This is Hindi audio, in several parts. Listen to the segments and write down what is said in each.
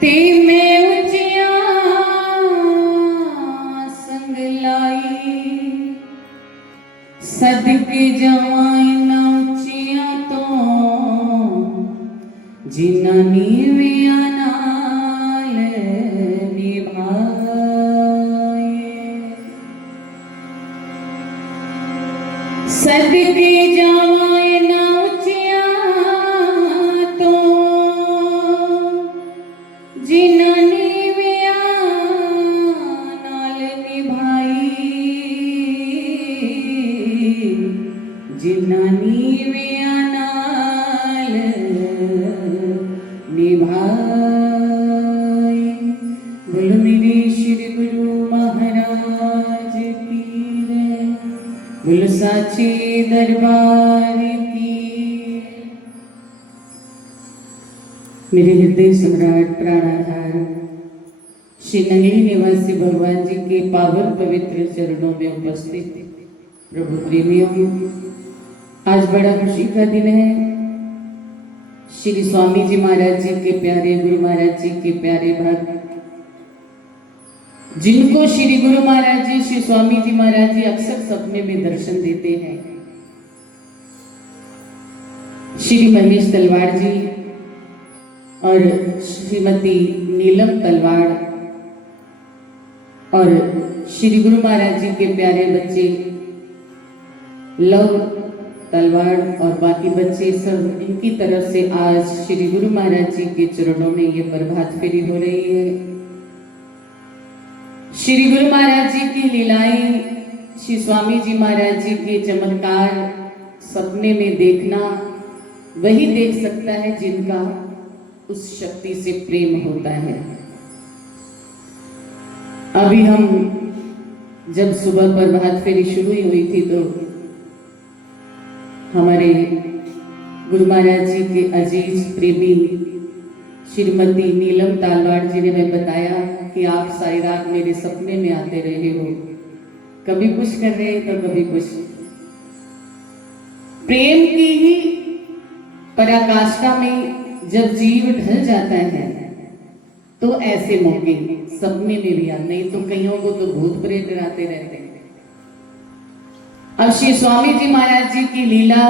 ते में उचिया संग लाई सदके जवाई ना उचिया तो जिन्ना नीविया नाल निभाए सदके जवाई ना उचिया तो जिन्ना नीविया नाल निभाई जिन्ना नीविया नाल निभाई। बोलो मेरे श्री गुरु महाराज की जय। बोलो साचे दरबार की। मेरे हृदय सम्राट प्राणाधार श्री नंगली निवासी भगवान जी के पावन पवित्र चरणों में उपस्थित प्रभु प्रेमियों, आज बड़ा खुशी का दिन है। श्री स्वामी जी महाराज जी के प्यारे, गुरु महाराज जी के प्यारे भक्त, जिनको श्री गुरु महाराज जी, श्री स्वामी जी महाराज जी अक्सर सपने में दर्शन देते हैं, श्री महेश तलवाड़ जी और श्रीमती नीलम तलवाड़ और श्री गुरु महाराज जी के प्यारे बच्चे लव तलवाड़ और बाकी बच्चे सब, इनकी तरफ से आज श्री गुरु महाराज जी के चरणों में ये प्रभात फेरी हो रही है। श्री गुरु महाराज जी की लीलाएं, श्री स्वामी जी महाराज जी के चमत्कार सपने में देखना वही देख सकता है जिनका उस शक्ति से प्रेम होता है। अभी हम जब सुबह प्रभात फेरी शुरू हुई थी तो हमारे गुरु महाराज जी के अजीज प्रेमी श्रीमती नीलम तलवाड़ जी ने हमें बताया कि आप सारी रात मेरे सपने में आते रहे हो, कभी कुछ कर रहे तो कभी कुछ। प्रेम की ही पराकाष्ठा में जब जीव ढल जाता है तो ऐसे मौके सपने में भी आते, नहीं तो कईयों को तो भूत प्रेत डराते रहते हैं। अब श्री स्वामी जी महाराज जी की लीला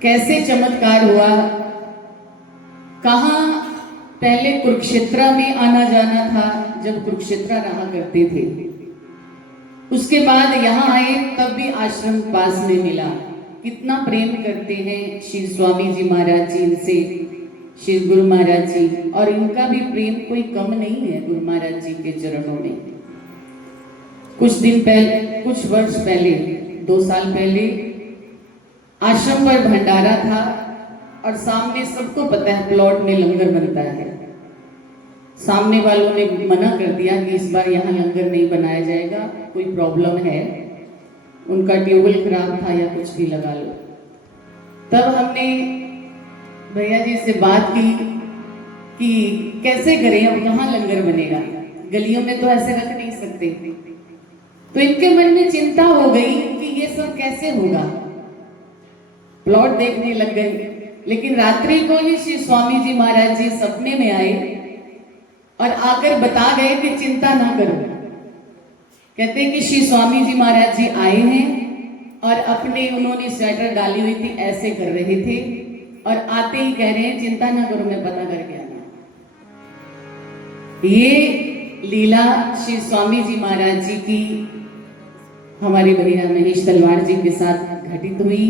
कैसे चमत्कार हुआ, कहां पहले कुरुक्षेत्र में आना जाना था जब कुरुक्षेत्र रहा करते थे, उसके बाद यहां आए तब भी आश्रम पास में मिला। कितना प्रेम करते हैं श्री स्वामी जी महाराज जी इनसे, श्री गुरु महाराज जी, और इनका भी प्रेम कोई कम नहीं है गुरु महाराज जी के चरणों में। कुछ दिन पहले, कुछ वर्ष पहले, 2 साल पहले आश्रम पर भंडारा था और सामने सबको पता है प्लॉट में लंगर बनता है। सामने वालों ने मना कर दिया कि इस बार यहाँ लंगर नहीं बनाया जाएगा, कोई प्रॉब्लम है, उनका ट्यूबवेल खराब था या कुछ भी लगा लो। तब हमने भैया जी से बात की कि कैसे करें, अब कहाँ लंगर बनेगा, गलियों में तो ऐसे रख नहीं सकते। तो इनके मन में चिंता हो गई कि ये सब कैसे होगा। प्लॉट देखने लग गए, लेकिन रात्रि को ही श्री स्वामी जी महाराज जी सपने में आए और आकर बता गए कि चिंता ना करो। कहते हैं कि श्री स्वामी जी महाराज जी आए हैं और अपने उन्होंने स्वेटर डाली हुई थी, ऐसे कर रहे थे और आते ही कह रहे हैं चिंता ना करो, मैं पता करके आना। ये लीला श्री स्वामी जी महाराज जी की हमारे भैया महेश तलवाड़ जी के साथ घटित हुई।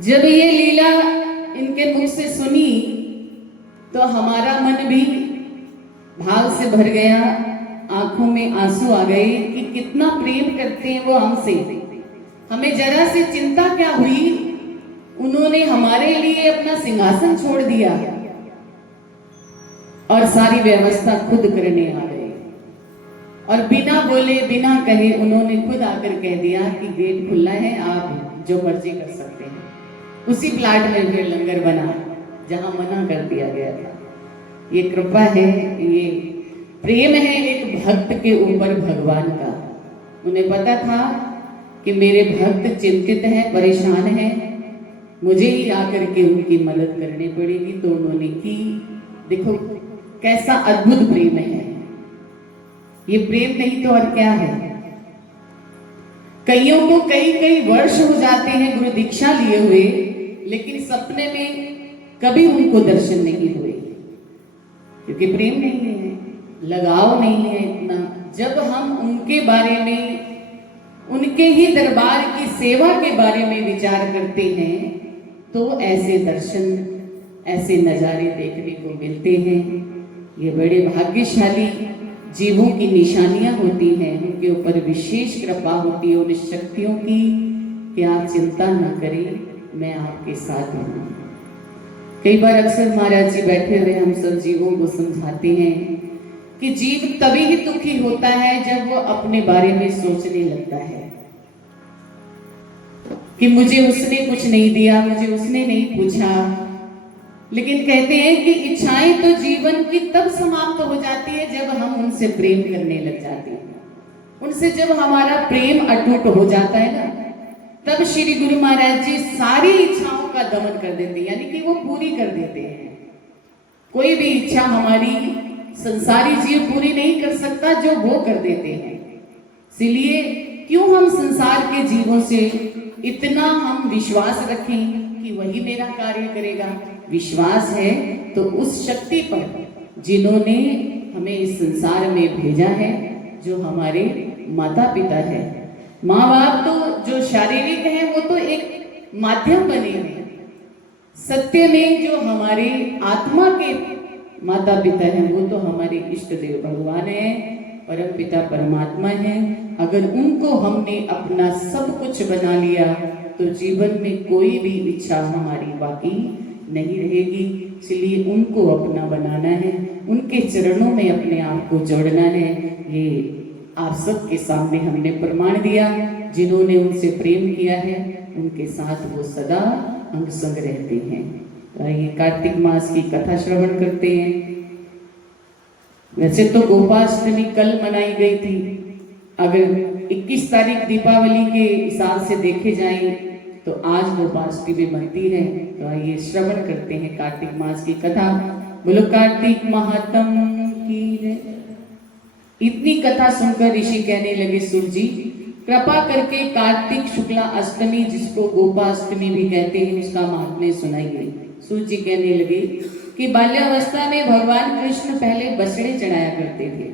जब ये लीला इनके मुख से सुनी तो हमारा मन भी भाव से भर गया, आंखों में आंसू आ गए कि कितना प्रेम करते हैं वो हमसे। हमें जरा से चिंता क्या हुई, उन्होंने हमारे लिए अपना सिंहासन छोड़ दिया और सारी व्यवस्था खुद करने आ गए और बिना बोले बिना कहे उन्होंने खुद आकर कह दिया कि गेट खुला है, आप जो मर्जी कर सकते हैं। उसी प्लाट में फिर लंगर बना जहां मना कर दिया गया था। ये कृपा है, ये प्रेम है एक भक्त के ऊपर भगवान का। उन्हें पता था कि मेरे भक्त चिंतित हैं, परेशान हैं, मुझे ही आकर के उनकी मदद करनी पड़ेगी। तो उन्होंने की। देखो कैसा अद्भुत प्रेम है। ये प्रेम नहीं तो और क्या है। कईयों को कई कई वर्ष हो जाते हैं गुरु दीक्षा लिए हुए, लेकिन सपने में कभी उनको दर्शन नहीं हुए, क्योंकि प्रेम नहीं है, लगाव नहीं है इतना। जब हम उनके बारे में, उनके ही दरबार की सेवा के बारे में विचार करते हैं, तो ऐसे दर्शन, ऐसे नज़ारे देखने को मिलते हैं। ये बड़े भाग्यशाली जीवों की निशानियां होती हैं, उनके ऊपर विशेष कृपा होती है उन शक्तियों की कि आप चिंता न करें, मैं आपके साथ हूँ। कई बार अक्सर महाराज जी बैठे हुए हम सब जीवों को समझाते हैं कि जीव तभी ही दुखी होता है जब वो अपने बारे में सोचने लगता है कि मुझे उसने कुछ नहीं दिया, मुझे उसने नहीं पूछा। लेकिन कहते हैं कि इच्छाएं तो जीवन की तब समाप्त हो जाती है जब हम उनसे प्रेम करने लग जाते हैं। उनसे जब हमारा प्रेम अटूट हो जाता है ना, तब श्री गुरु महाराज जी सारी इच्छाओं का दमन कर देते हैं, यानी कि वो पूरी कर देते हैं। कोई भी इच्छा हमारी संसारी जीव पूरी नहीं कर सकता, जो वो कर देते हैं। इसलिए क्यों हम संसार के जीवों से इतना हम विश्वास रखें कि वही मेरा कार्य करेगा। विश्वास है तो उस शक्ति पर जिन्होंने हमें इस संसार में भेजा है, जो हमारे माता पिता है। माँ बाप तो जो शारीरिक है वो तो एक माध्यम बने हैं। सत्य में जो हमारे आत्मा के माता पिता हैं वो तो हमारे इष्ट देव भगवान है, परम पिता परमात्मा है। अगर उनको हमने अपना सब कुछ बना लिया तो जीवन में कोई भी इच्छा हमारी बाकी नहीं रहेगी। इसलिए उनको अपना बनाना है, उनके चरणों में अपने आप को जोड़ना है। ये आप सबके सामने हमने प्रमाण दिया। जिन्होंने उनसे प्रेम किया है उनके साथ वो सदा अंग संग रहते हैं। तो आइए कार्तिक मास की कथा श्रवण करते हैं। वैसे तो गोपाष्टमी कल मनाई गई थी। अगर 21 तारीख दीपावली के हिसाब से देखे जाए तो आज गोपाष्टमी बनती है। तो आइए श्रवण करते हैं कार्तिक मास की कथा। बोलो कार्तिक महात्म की जय। इतनी कथा सुनकर ऋषि कहने लगे, सूर्य जी कृपा करके कार्तिक शुक्ला अष्टमी, जिसको गोपाष्टमी भी कहते हैं, उसका महात्म्य सुनाइए। सूर्य जी कहने लगे कि बाल्यावस्था में भगवान कृष्ण पहले बछड़े चढ़ाया करते थे।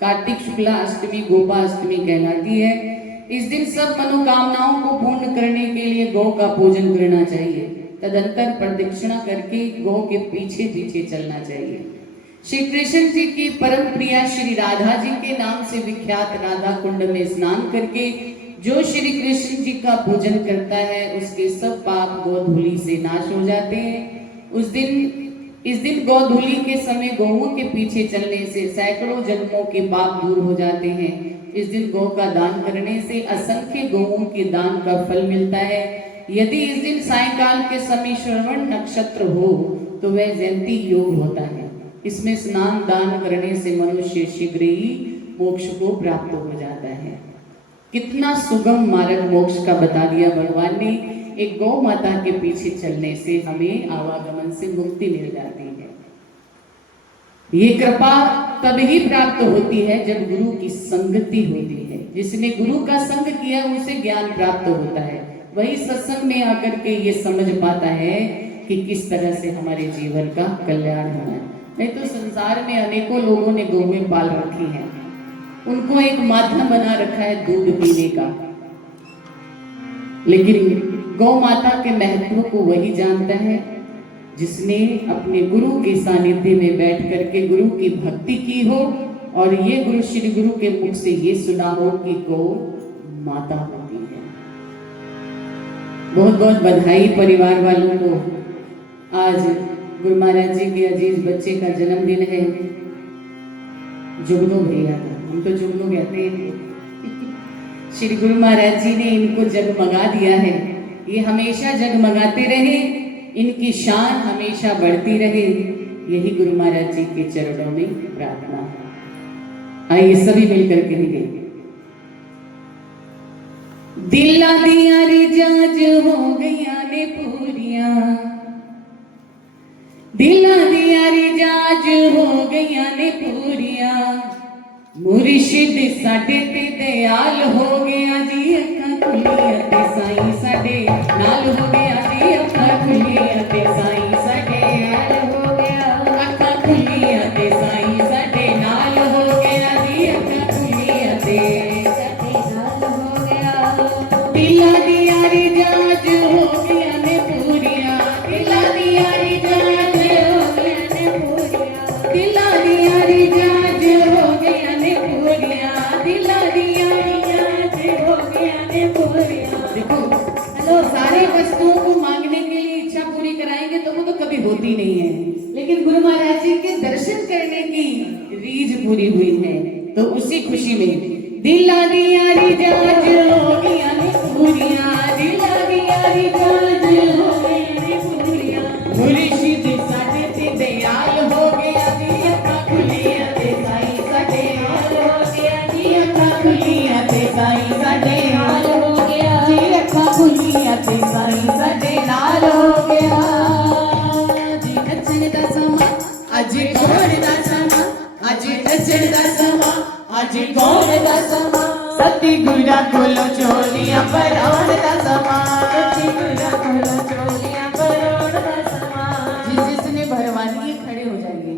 कार्तिक शुक्ला अष्टमी गोपाष्टमी कहलाती है। इस दिन सब मनोकामनाओं को पूर्ण करने के लिए गौ का पूजन करना चाहिए। तदंतर प्रदक्षिणा करके गौ के पीछे पीछे चलना चाहिए। श्री कृष्ण जी की परम प्रिया श्री राधा जी के नाम से विख्यात राधा कुंड में स्नान करके जो श्री कृष्ण जी का पूजन करता है उसके सब पाप गोधूली से नाश हो जाते हैं। इस दिन गोधूली के समय गौओं के पीछे चलने से सैकड़ों जन्मों के पाप दूर हो जाते हैं। इस दिन गौ का दान करने से असंख्य गौओं के दान का फल मिलता है। यदि इस दिन सायंकाल के समय श्रवण नक्षत्र हो तो वह जयंती योग होता है। इसमें स्नान दान करने से मनुष्य शीघ्र ही मोक्ष को प्राप्त हो जाता है। कितना सुगम मार्ग मोक्ष का बता दिया भगवान ने। एक गौ माता के पीछे चलने से हमें आवागमन से मुक्ति मिल जाती है। ये कृपा तभी प्राप्त होती है जब गुरु की संगति होती है। जिसने गुरु का संग किया उसे ज्ञान प्राप्त होता है। वही सत्संग में आकर के ये समझ पाता है कि किस तरह से हमारे जीवन का कल्याण होना है। नहीं तो संसार में अनेकों लोगों ने गौएं पाल रखी हैं, उनको एक माध्यम बना रखा है दूध पीने का। लेकिन गौ माता के महत्व को वही जानता है जिसने अपने गुरु के सानिध्य में बैठ करके गुरु की भक्ति की हो और ये गुरु श्री गुरु के मुख से ये सुना हो कि गौ माता होती है। बहुत बहुत बधाई परिवार वालों को। आज गुरु महाराज जी के अजीज बच्चे का जन्मदिन है। जुगनू भैया का, हम तो जुगनू कहते हैं। श्री गुरु महाराज जी ने इनको जगमगा दिया है। ये हमेशा जगमगाते रहे, इनकी शान हमेशा बढ़ती रहे, यही गुरु महाराज जी के चरणों में प्रार्थना है। आइए सभी मिलकर कहेंगे, दिलां दियां रिजाज हो गईयां ने पूरियां, दिलां दियां रिजाज हो गईयां ने पूरियां, मुर्शिद साडे ते दयाल हो गया जी, अखां खुलियां ते साईं साडे नाल हो गया जी, अखां खुलियां ते साईं साडे नाल हो गया, अखां खुलियां ते साईं साडे नाल हो गया जी, अखां खुलियां ते साडे नाल हो गया। दिलां दियां रिजाज हो गईयां ने पूरियां, दिलां दियां रिजाज हो गईयां ने पूरियां, दिलां दियां रिजाज हो गईयां ने पूरियां, दिलां दियां रिजाज हो गईयां ने पूरियां। देखो तो सारी वस्तुओं को मांगने के लिए इच्छा पूरी कराएंगे तो वो तो कभी होती नहीं है, लेकिन गुरु महाराज जी के दर्शन करने की रीझ पूरी हुई है, तो उसी खुशी में दिलां दियां रिजाज हो गईयां ने पूरियां, दिलां दियां रिजाज हो गईयां ने पूरियां, मुर्शिद साडे ते दयाल हो गया जी, अखां खुलियां ते साईं साडे नाल हो गया जी, अखां खुलियां ते साईं साडे नाल हो गया जी, अखां खुलियां ते साईं साडे नाल हो गया जी। नचण दा समा अज गौर दा समा, अज नचण दा समा अज गौर दा समा, सतगुरा कोलों चोलियां पराउण दा समा, सतगुरा कोलों चोलियां पराउण दा समा। जिसने भरवानी है खड़े हो जाइए,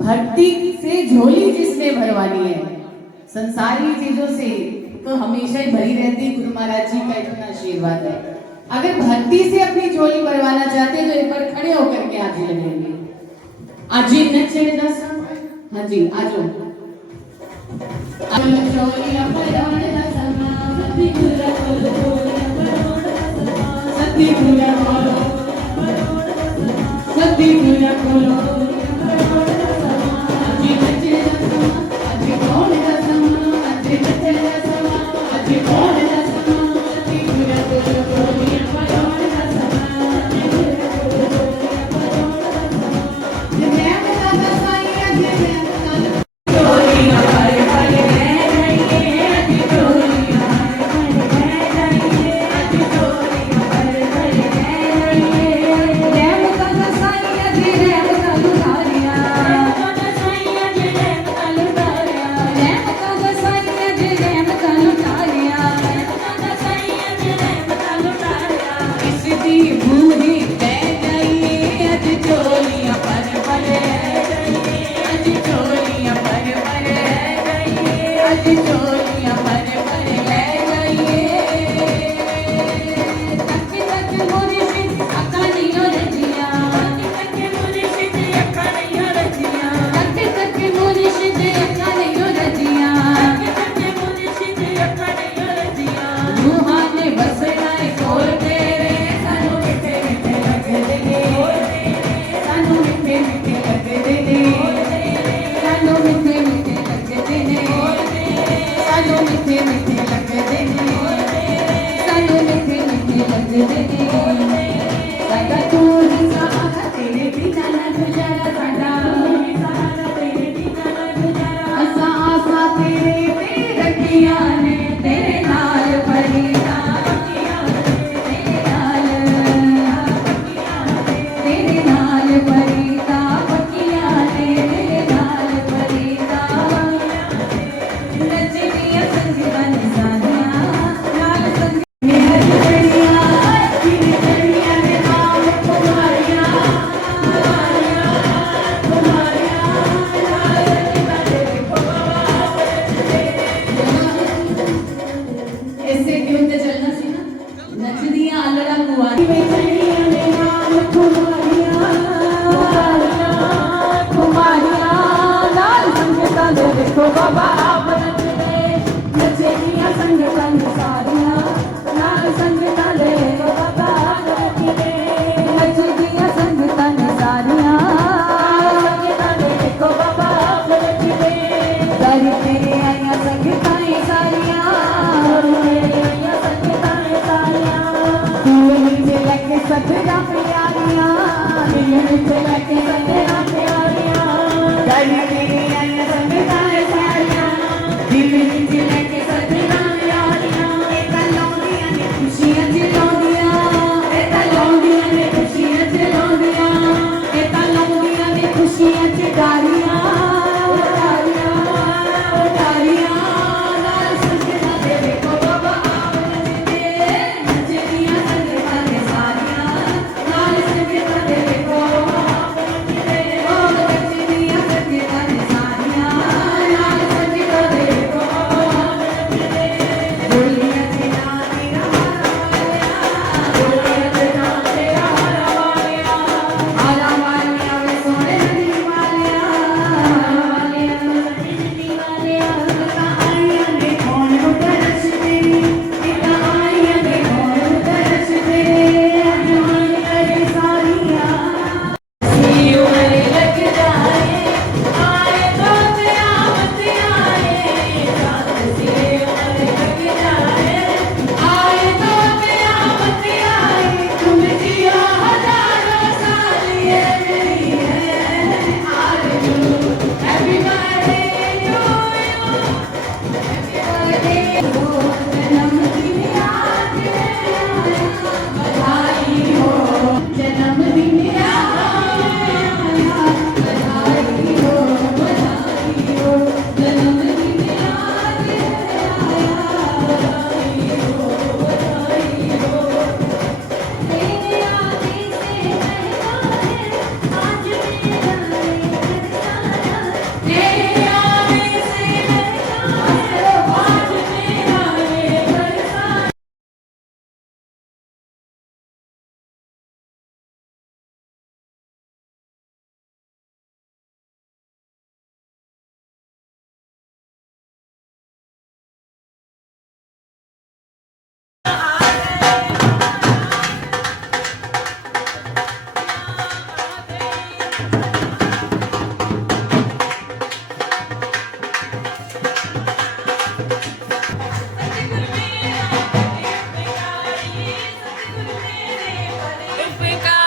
भक्ति से झोली जिसने भरवानी है, संसारी चीजों से तो हमेशा ही भरी रहती। गुरु महाराज जी का इतना आशीर्वाद है। अगर भक्ति से अपनी झोली भरवाना चाहते हैं तो एक बार खड़े होकर के आज लगेंगे। आज नचण दा समा, हाँ जी आ जाओ। चोलियां पराउण दा समा, सतगुरा कोलों चोलियां पराउण दा समा, सतगुरा कोलों सतगुरा कोलों पराउण दा समा। अज नचण दा समा अज गौर दा समा, अज नचण दा समा अज गौर दा समा, सतगुरा कोलों चोलियां पराउण दा समा, सतगुरा कोलों चोलियां पराउण दा समा। जे मैं बता साईं अज मैं बता चोलियां भर भर ले जाइए, अज चोलियां भर भर ले जाइए, अज चोलियां भर भर ले जाइए। रहमतां साईं अज रहमतां लुटारियां, रहमतां साईं अज रहमतां लुटारियां, रहमतां साईं अज रहमतां लुटारियां, रहमतां साईं अज रहमतां लुटारियां। इस दी बूही पै जाइए, अज चोलियां भर भर ले जाइए, अज चोलियां भर भर ले जाइए, अज चोलियां भर भर ले जाइए। तक तक मुर्शिद अखां दियां रजियां, तक तक मुर्शिद अखां दियां रजियां, तक तक मुर्शिद अखां दियां रजियां, तक तक मुर्शिद अखां दियां रजियां। रूहां ने बसना है कोल तेरे, सानू मिठे मिठे लगदे ने, सानू मिठे मिठे लगदे ने, सानू मिठे मिठे लगदे ने, सानू मिठे मिठे लगदे ने, सानू मिठे मिठे लगदे ने। साडा तू ही सहारा, तेरे बिना ना गुजारा, साडा तू ही सहारा, तेरे बिना ना गुजारा। असां आसां तेरे ते रखियां ने, तेरे नाल फरीदा पक्कियां ने, तेरे नाल तेरे नाल फरीदा पक्कियां ने, तेरे नाल फरीदा नचदियां संगीतां निसारियां, नाल संग मेहर जड़ियां, जिन जड़ियां ने नाम तुम्हारियां, तुम्हारियां तुम्हारियां नाल रचना दे देखो बाबा रचदे। ऐसे क्यों ते चलना सी ना, नचदियां आलड़ा कुआरी में जड़ियां ने नाम तुम्हारियां, तुम्हारियां तुम्हारियां नाल संगतां दे देखो बाबा आप नचदे। नचदियां संगतां निसारियां, नाल संगतां दे देखो बाबा आप नचदे। नचदियां संगतां निसारियां, संगतां दे देखो बाबा आप नचदे। दर तेरे आईयां संगतां सारियां, दर तेरे आईयां संगतां सारियां, दिल विच लैके सगरा प्यारियां, दिल विच लैके सगरा प्यारियां। दर तेरे आईयां संगतां सारियां, दिल विच लैके सगरा प्यारियां। सबका